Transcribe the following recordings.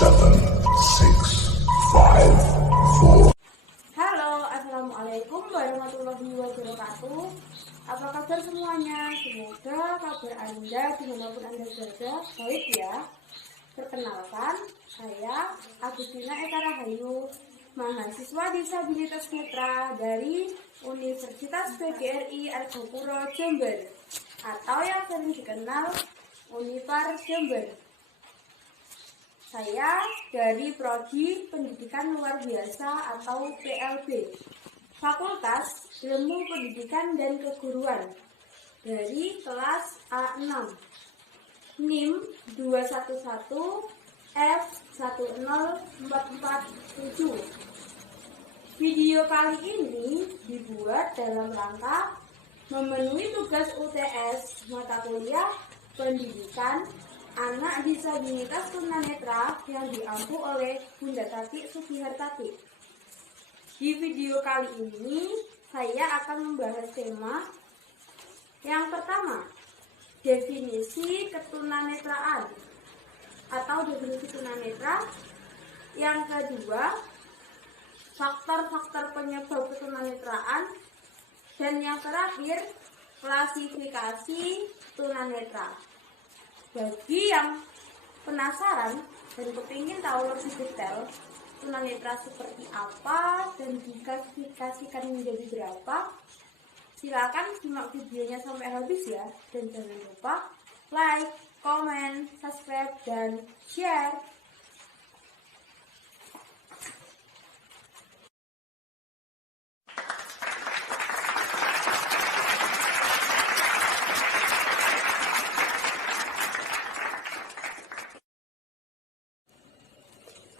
7, 6, 5, 4. Halo, assalamualaikum warahmatullahi wabarakatuh. Apa kabar semuanya? Semoga kabar Anda dimanapun Anda berada baik ya. Perkenalkan, saya Agustina Eka Rahayu, mahasiswa disabilitas netra dari Universitas PGRI Argopuro Jember, atau yang sering dikenal Unipar Jember. Saya dari Prodi Pendidikan Luar Biasa atau PLB, Fakultas Ilmu Pendidikan dan Keguruan, dari kelas A6, NIM 211F10447. Video kali ini dibuat dalam rangka memenuhi tugas UTS mata kuliah Pendidikan Anak Disabilitas Tunanetra yang diampu oleh Bunda Tati Sugihartati. Di video kali ini saya akan membahas tema yang pertama, definisi ketunanetraan atau definisi tunanetra. Yang kedua, faktor-faktor penyebab ketunanetraan. Dan yang terakhir, klasifikasi tunanetra. Bagi yang penasaran dan kepingin tahu lebih detail tunanetra seperti apa dan diklasifikasikan menjadi berapa, silakan simak videonya sampai habis ya. Dan jangan lupa like, comment, subscribe, dan share.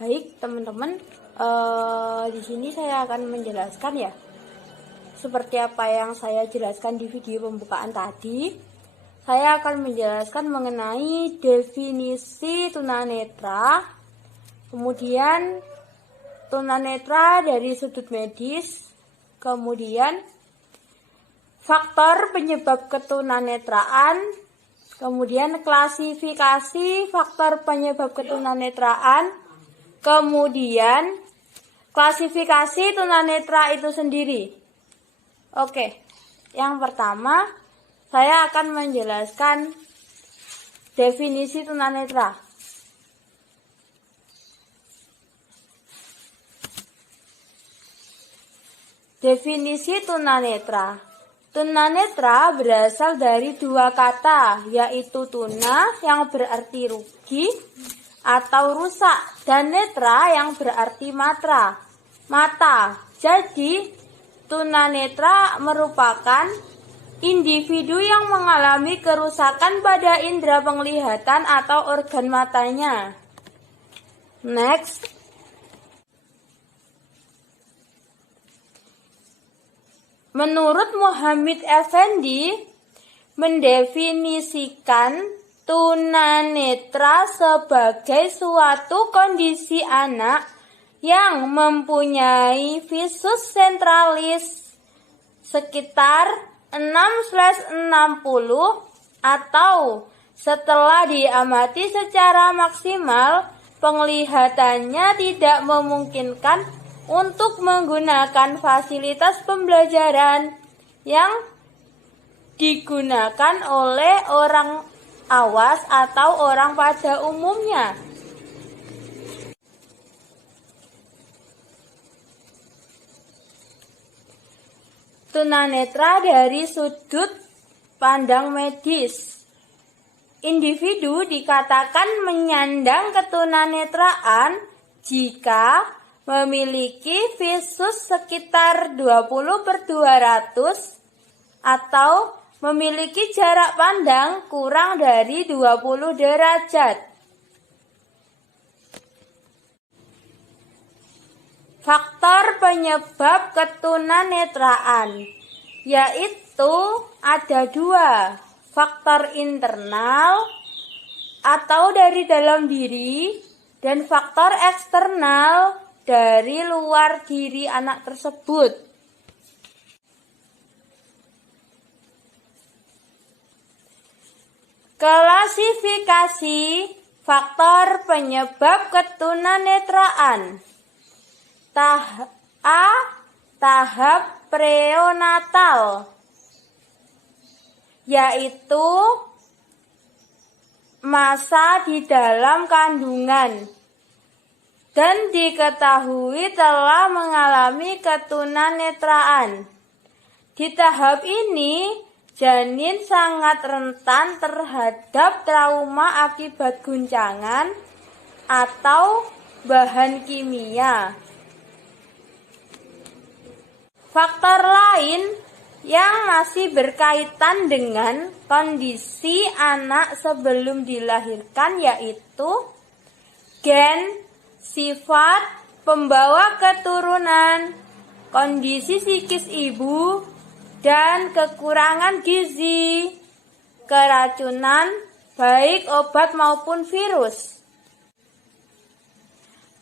Baik teman-teman, di sini saya akan menjelaskan ya, seperti apa yang saya jelaskan di video pembukaan tadi. Saya akan menjelaskan mengenai definisi tunanetra, kemudian tunanetra dari sudut medis, kemudian faktor penyebab ketunanetraan, kemudian klasifikasi faktor penyebab ketunanetraan, kemudian klasifikasi tunanetra itu sendiri. Oke, yang pertama saya akan menjelaskan definisi tunanetra. Definisi tunanetra. Tunanetra berasal dari dua kata, yaitu tuna yang berarti rugi atau rusak, dan netra yang berarti mata. Jadi, tunanetra merupakan individu yang mengalami kerusakan pada indera penglihatan atau organ matanya. Next. Menurut Muhammad Effendi, mendefinisikan tunanetra sebagai suatu kondisi anak yang mempunyai visus sentralis sekitar 6/60 atau setelah diamati secara maksimal penglihatannya tidak memungkinkan untuk menggunakan fasilitas pembelajaran yang digunakan oleh orang awas atau orang pada umumnya. Tunanetra dari sudut pandang medis. Individu dikatakan menyandang ketunanetraan jika memiliki visus sekitar 20/200 atau memiliki jarak pandang kurang dari 20 derajat. Faktor penyebab ketunanetraan, yaitu ada dua, faktor internal atau dari dalam diri dan faktor eksternal dari luar diri anak tersebut. Klasifikasi Faktor penyebab ketunanetraan. Tahap preonatal, yaitu masa di dalam kandungan dan diketahui telah mengalami ketunanetraan. Di tahap ini, janin sangat rentan terhadap trauma akibat guncangan atau bahan kimia. Faktor lain yang masih berkaitan dengan kondisi anak sebelum dilahirkan yaitu gen, sifat, pembawa keturunan, kondisi psikis ibu, dan kekurangan gizi, keracunan, baik obat maupun virus.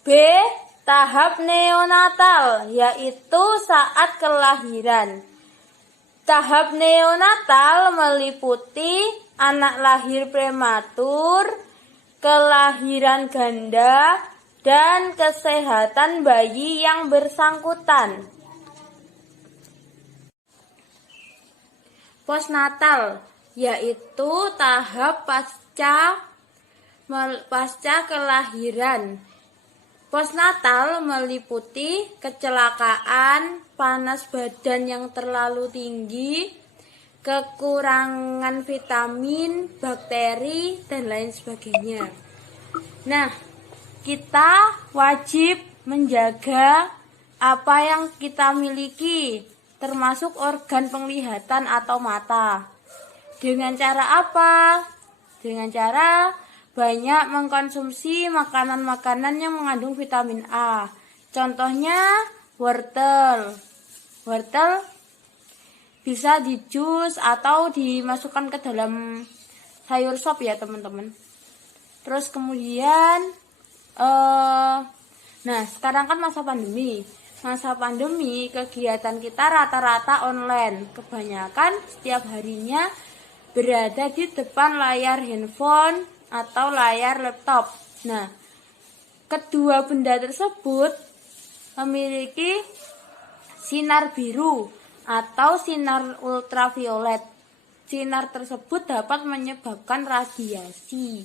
B. Tahap neonatal, yaitu saat kelahiran. Tahap neonatal meliputi anak lahir prematur, kelahiran ganda, dan kesehatan bayi yang bersangkutan. Postnatal, yaitu tahap pasca kelahiran. Postnatal meliputi kecelakaan, panas badan yang terlalu tinggi, kekurangan vitamin, bakteri, dan lain sebagainya. Nah, kita wajib menjaga apa yang kita miliki, termasuk organ penglihatan atau mata. Dengan cara apa? Dengan cara banyak mengkonsumsi makanan-makanan yang mengandung vitamin A. Contohnya wortel. Wortel bisa di jus atau dimasukkan ke dalam sayur sop ya teman-teman. Terus kemudian nah sekarang kan masa pandemi. Masa pandemi kegiatan kita rata-rata online. Kebanyakan setiap harinya berada di depan layar handphone atau layar laptop. Nah, kedua benda tersebut memiliki sinar biru atau sinar ultraviolet. Sinar tersebut dapat menyebabkan radiasi.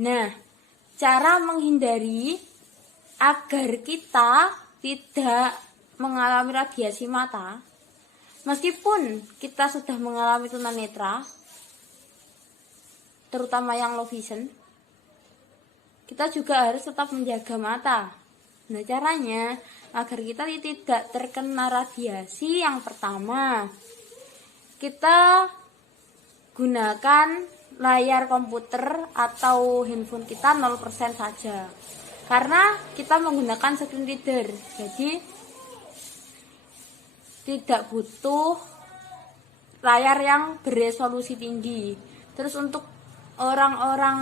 Nah, cara menghindari agar kita tidak mengalami radiasi mata, meskipun kita sudah mengalami tunanetra, terutama yang low vision, kita juga harus tetap menjaga mata. Nah, caranya agar kita tidak terkena radiasi, yang pertama, kita gunakan layar komputer atau handphone kita 0% saja. Karena kita menggunakan screen reader, jadi tidak butuh layar yang beresolusi tinggi. Terus untuk orang-orang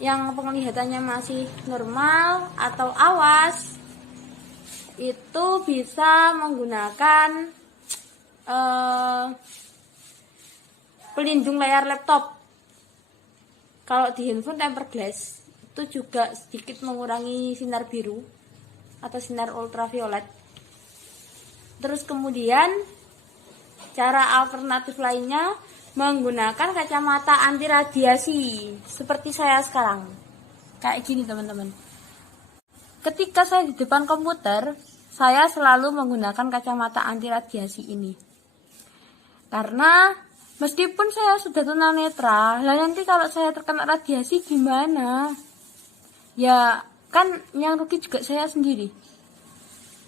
yang penglihatannya masih normal atau awas, itu bisa menggunakan pelindung layar laptop. Kalau di handphone tempered glass itu juga sedikit mengurangi sinar biru atau sinar ultraviolet. Terus kemudian cara alternatif lainnya menggunakan kacamata anti radiasi seperti saya sekarang. Kayak gini teman-teman. Ketika saya di depan komputer, saya selalu menggunakan kacamata anti radiasi ini. Karena meskipun saya sudah tunanetra, lah nanti kalau saya terkena radiasi gimana? Ya kan yang rugi juga saya sendiri.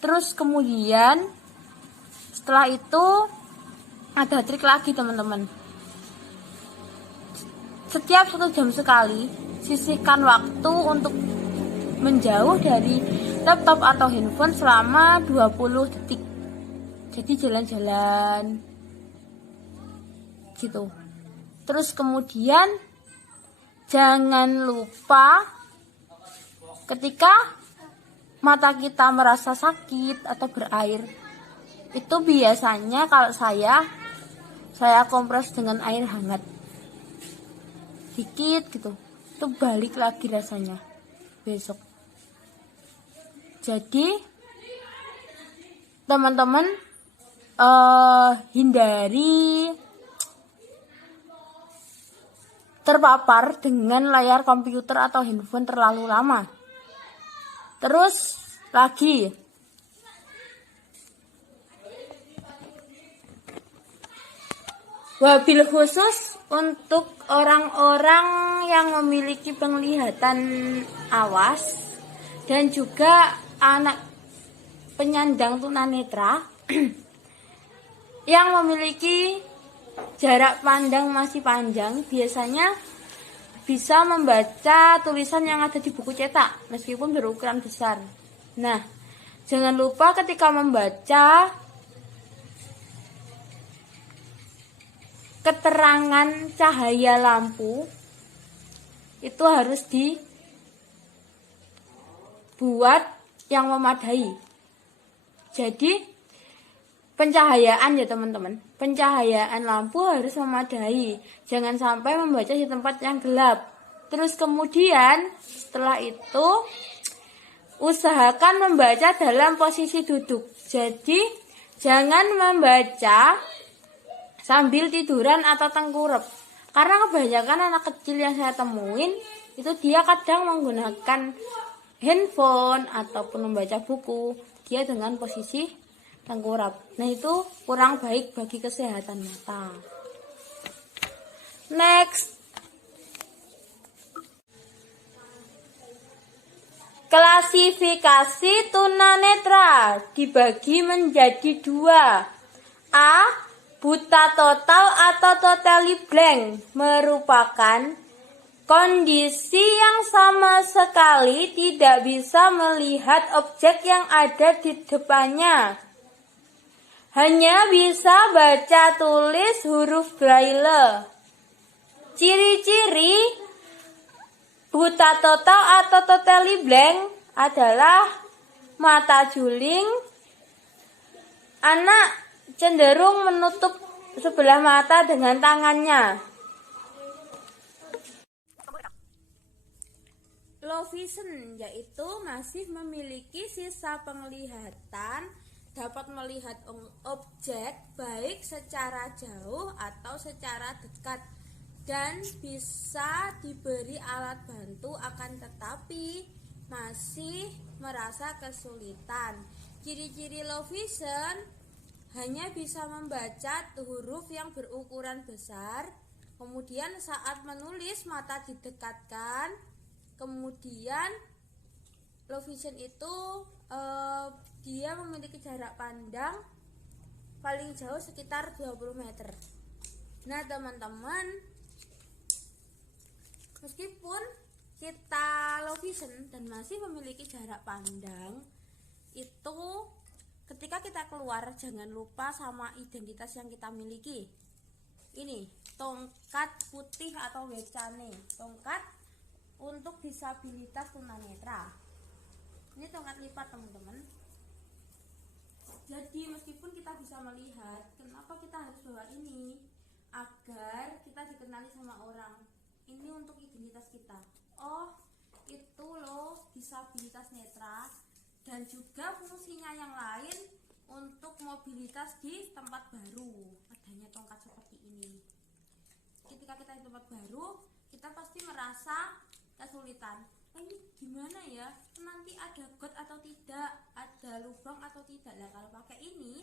Terus kemudian setelah itu ada trik lagi teman-teman. Setiap 1 jam sekali sisihkan waktu untuk menjauh dari laptop atau handphone selama 20 detik. Jadi jalan-jalan gitu. Terus kemudian jangan lupa ketika mata kita merasa sakit atau berair, itu biasanya kalau saya kompres dengan air hangat dikit gitu. itu balik lagi rasanya besok. Jadi teman-teman hindari terpapar dengan layar komputer atau handphone terlalu lama. Terus lagi, wabil khusus untuk orang-orang yang memiliki penglihatan awas dan juga anak penyandang tunanetra yang memiliki jarak pandang masih panjang, biasanya bisa membaca tulisan yang ada di buku cetak meskipun berukuran besar. Nah, jangan lupa ketika membaca keterangan cahaya lampu itu harus dibuat yang memadai. Jadi pencahayaan ya teman-teman, pencahayaan lampu harus memadai, jangan sampai membaca di tempat yang gelap. Terus kemudian setelah itu usahakan membaca dalam posisi duduk. Jadi jangan membaca sambil tiduran atau tengkurap, karena kebanyakan anak kecil yang saya temuin itu dia kadang menggunakan handphone ataupun membaca buku dia dengan posisi tengkurap. Nah, itu kurang baik bagi kesehatan mata. Next, klasifikasi tunanetra dibagi menjadi 2. A. Buta total atau totally blank merupakan kondisi yang sama sekali tidak bisa melihat objek yang ada di depannya. Hanya bisa baca tulis huruf braille. Ciri-ciri buta total atau totally blank adalah mata juling, anak cenderung menutup sebelah mata dengan tangannya. Low vision yaitu masih memiliki sisa penglihatan, dapat melihat objek baik secara jauh atau secara dekat dan bisa diberi alat bantu, akan tetapi masih merasa kesulitan. Ciri-ciri low vision hanya bisa membaca huruf yang berukuran besar, kemudian saat menulis mata didekatkan, kemudian low vision itu dia memiliki jarak pandang paling jauh sekitar 20 meter. Nah teman-teman, meskipun kita low vision dan masih memiliki jarak pandang, itu ketika kita keluar jangan lupa sama identitas yang kita miliki. Ini tongkat putih atau wecane, tongkat untuk disabilitas tunanetra. Ini tongkat lipat teman-teman. Jadi meskipun kita bisa melihat, kenapa kita harus bawa ini? Agar kita dikenali sama orang. Ini untuk identitas kita. Oh, itu loh disabilitas netra. Dan juga fungsinya yang lain untuk mobilitas di tempat baru. Adanya tongkat seperti ini. Ketika kita di tempat baru, kita pasti merasa kesulitan. Ini gimana ya? Nanti ada got atau tidak? Ada lubang atau tidak? Nah, kalau pakai ini,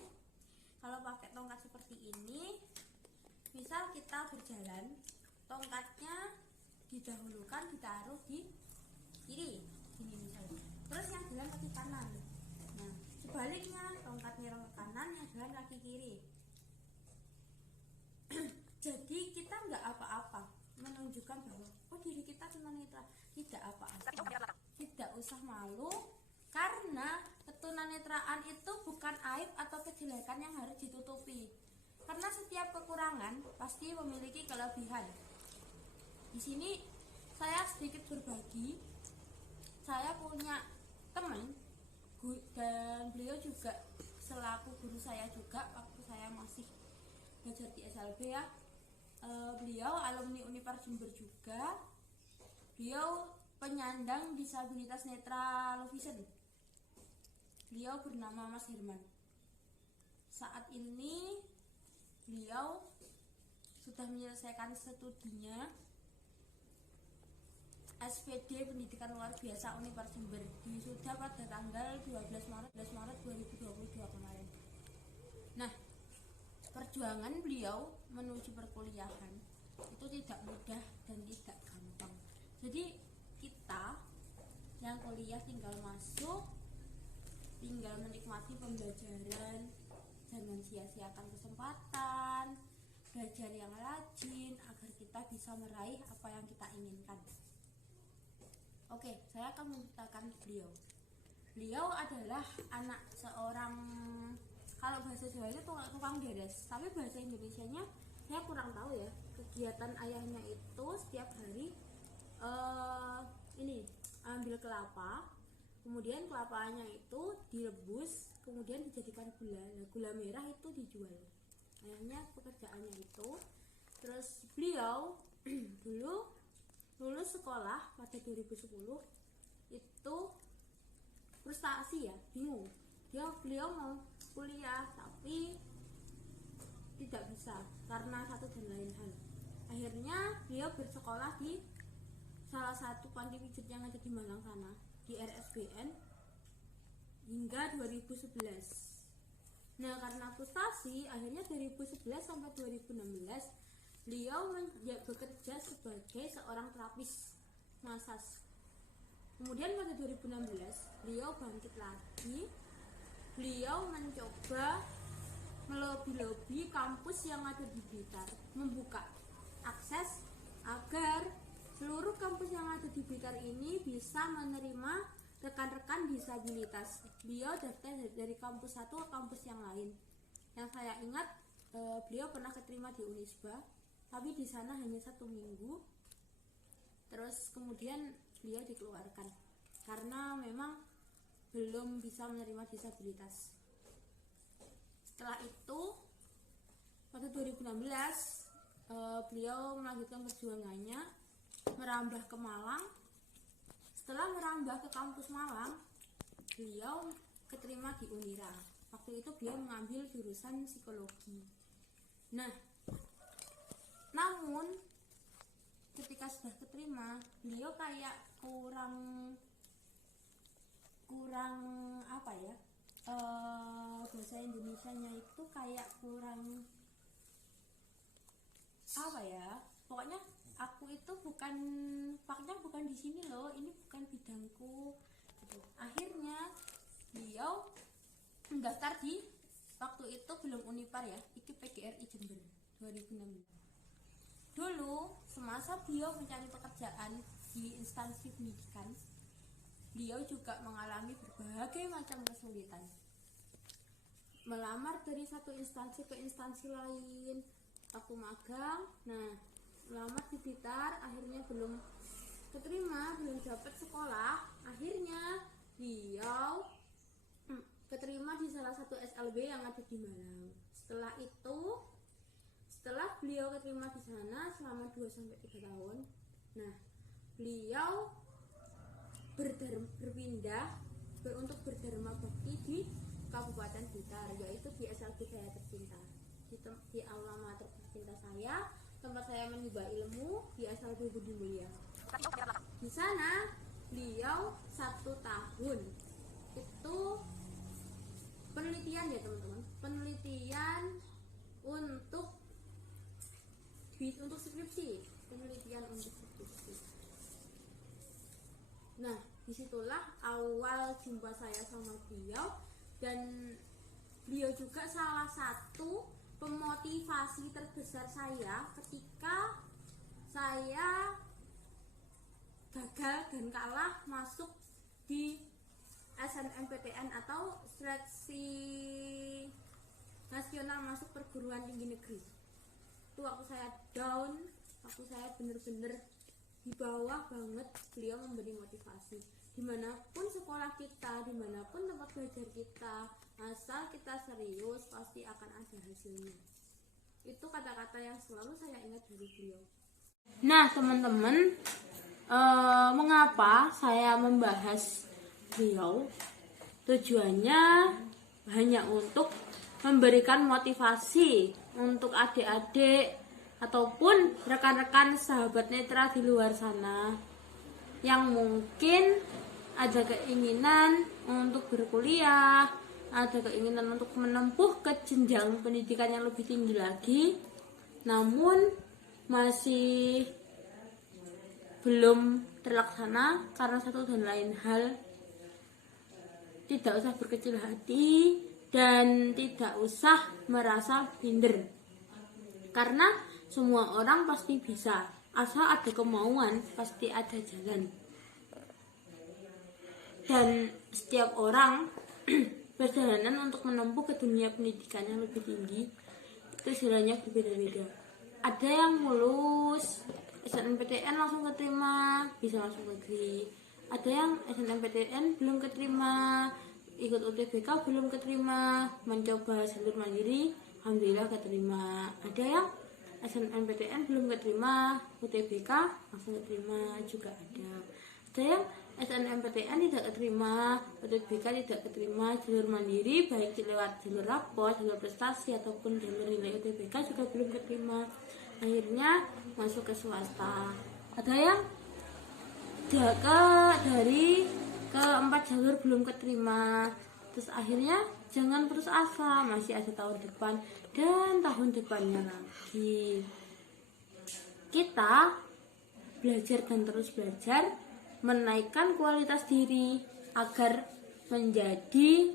kalau pakai tongkat seperti ini, misal kita berjalan, tongkatnya didahulukan ditaruh di kiri, ini misalnya. Terus yang jalan kaki kanan. Nah, sebaliknya tongkatnya ke kanan, yang jalan kaki kiri. Jadi kita nggak apa-apa, menunjukkan bahwa oh diri kita tunanetra, tidak apa-apa, tidak usah malu, karena ketunanetraan itu bukan aib atau kejelekan yang harus ditutupi, karena setiap kekurangan pasti memiliki kelebihan. Di sini saya sedikit berbagi. Saya punya teman dan beliau juga selaku guru saya juga waktu saya masih belajar di SLB ya. Beliau alumni Unipar Jember juga. Beliau penyandang disabilitas netra low vision. Beliau bernama Mas Herman. Saat ini beliau sudah menyelesaikan studinya SPD Pendidikan Luar Biasa Unipar Jember, wisuda pada tanggal 12 Maret 2022 kemarin. Nah, perjuangan beliau menuju perkuliahan itu tidak mudah dan tidak gampang. Jadi kita yang kuliah tinggal masuk, tinggal menikmati pembelajaran, jangan sia-siakan kesempatan, belajar yang rajin agar kita bisa meraih apa yang kita inginkan. Oke, saya akan menceritakan beliau. Beliau adalah anak seorang, kalau bahasa Jawa itu tukang beres, tapi bahasa Indonesianya saya kurang tahu ya. Kegiatan ayahnya itu setiap hari ambil kelapa, kemudian kelapanya itu direbus, kemudian dijadikan gula. Nah, gula merah itu dijual. Ayahnya pekerjaannya itu. Terus beliau dulu lulus sekolah pada 2010 itu frustasi ya, bingung. Beliau mau kuliah tapi tidak bisa karena satu dan lain hal. Akhirnya beliau bersekolah di salah satu panti pijat yang ada di Malang sana, di RSBN hingga 2011. Nah, karena frustasi, akhirnya 2011 sampai 2016 beliau bekerja sebagai seorang terapis massage. Kemudian pada 2016 beliau bangkit lagi. Beliau mencoba melobi-lobi kampus yang ada di Blitar, membuka akses agar seluruh kampus yang ada di Blitar ini bisa menerima rekan-rekan disabilitas. Beliau daftar dari kampus satu ke kampus yang lain. Yang saya ingat, beliau pernah keterima di Unisba, tapi di sana hanya 1 minggu. Terus kemudian beliau dikeluarkan karena memang belum bisa menerima disabilitas. Setelah itu pada 2016 beliau melanjutkan perjuangannya, merambah ke Malang. Setelah merambah ke kampus Malang, beliau keterima di Unira. Waktu itu beliau mengambil jurusan psikologi. Nah, namun ketika sudah keterima, beliau kayak kurang apa ya, bahasa Indonesianya itu kayak kurang apa ya, pokoknya aku itu faknya bukan di sini loh, ini bukan bidangku gitu. Akhirnya beliau mendaftar di, waktu itu belum Unipar ya, itu PGRI Jember 2016. Dulu semasa beliau mencari pekerjaan di instansi pendidikan, beliau juga mengalami berbagai macam kesulitan. Melamar dari satu instansi ke instansi lain, waktu magang. Nah, melamar di Blitar, akhirnya belum keterima, belum dapat sekolah. Akhirnya beliau keterima di salah satu SLB yang ada di Malang. Setelah beliau keterima di sana selama 2-3 tahun, nah beliau berpindah untuk berdharma bakti di Kabupaten Blitar, yaitu di SLB Saya Tercinta, di Aula Mater Tercinta saya, tempat saya menimba ilmu di SLB Budi Mulia. Di sana beliau 1 tahun itu penelitian ya teman-teman, penelitian untuk skripsi, Nah, disitulah awal jumpa saya sama beliau, dan beliau juga salah satu pemotivasi terbesar saya ketika saya gagal dan kalah masuk di SNMPTN atau Seleksi Nasional Masuk Perguruan Tinggi Negeri. Itu waktu saya down, waktu saya bener-bener di bawah banget, beliau memberi motivasi. Dimanapun sekolah kita, dimanapun tempat belajar kita, asal kita serius pasti akan ada hasilnya. Itu kata-kata yang selalu saya ingat dari beliau. Nah teman-teman, Mengapa saya membahas beliau? Tujuannya hanya untuk memberikan motivasi untuk adik-adik ataupun rekan-rekan sahabat netra di luar sana yang mungkin ada keinginan untuk berkuliah, ada keinginan untuk menempuh ke jenjang pendidikan yang lebih tinggi lagi, namun masih belum terlaksana karena satu dan lain hal. Tidak usah berkecil hati dan tidak usah merasa minder, karena semua orang pasti bisa, asal ada kemauan pasti ada jalan. Dan setiap orang perjalanan untuk menempuh ke dunia pendidikan yang lebih tinggi itu jalannya berbeda-beda. Ada yang lulus SNMPTN langsung keterima, bisa langsung negeri. Ada yang SNMPTN belum keterima, ikut UTBK belum keterima, mencoba jalur mandiri, alhamdulillah keterima. Ada yang SNMPTN belum keterima, UTBK langsung keterima juga ada. Ada yang SNMPTN tidak keterima, UTBK tidak keterima, jalur mandiri baik lewat jalur rapor, jalur prestasi ataupun jalur nilai UTBK juga belum keterima. Akhirnya masuk ke swasta. Ada yang dari keempat jalur belum keterima, terus akhirnya jangan putus asa, masih ada tahun depan dan tahun depannya lagi. Kita belajar dan terus belajar, menaikkan kualitas diri agar menjadi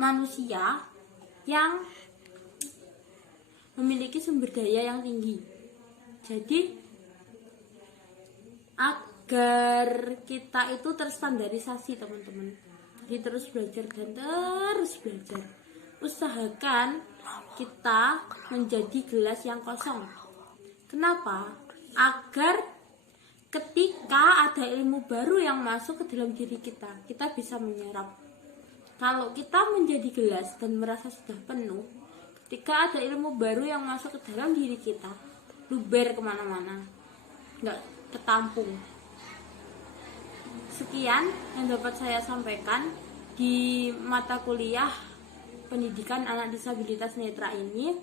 manusia yang memiliki sumber daya yang tinggi. Jadi agar kita itu terstandarisasi teman-teman, jadi terus belajar dan terus belajar. Usahakan kita menjadi gelas yang kosong. Kenapa? Agar ketika ada ilmu baru yang masuk ke dalam diri kita, kita bisa menyerap. Kalau kita menjadi gelas dan merasa sudah penuh, ketika ada ilmu baru yang masuk ke dalam diri kita, luber kemana-mana, nggak ketampung. Sekian yang dapat saya sampaikan di mata kuliah pendidikan anak disabilitas netra ini.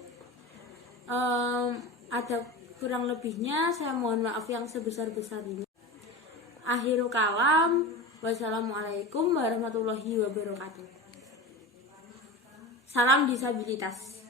Ada kurang lebihnya, saya mohon maaf yang sebesar-besarnya. Akhirul kalam, wassalamualaikum warahmatullahi wabarakatuh. Salam disabilitas.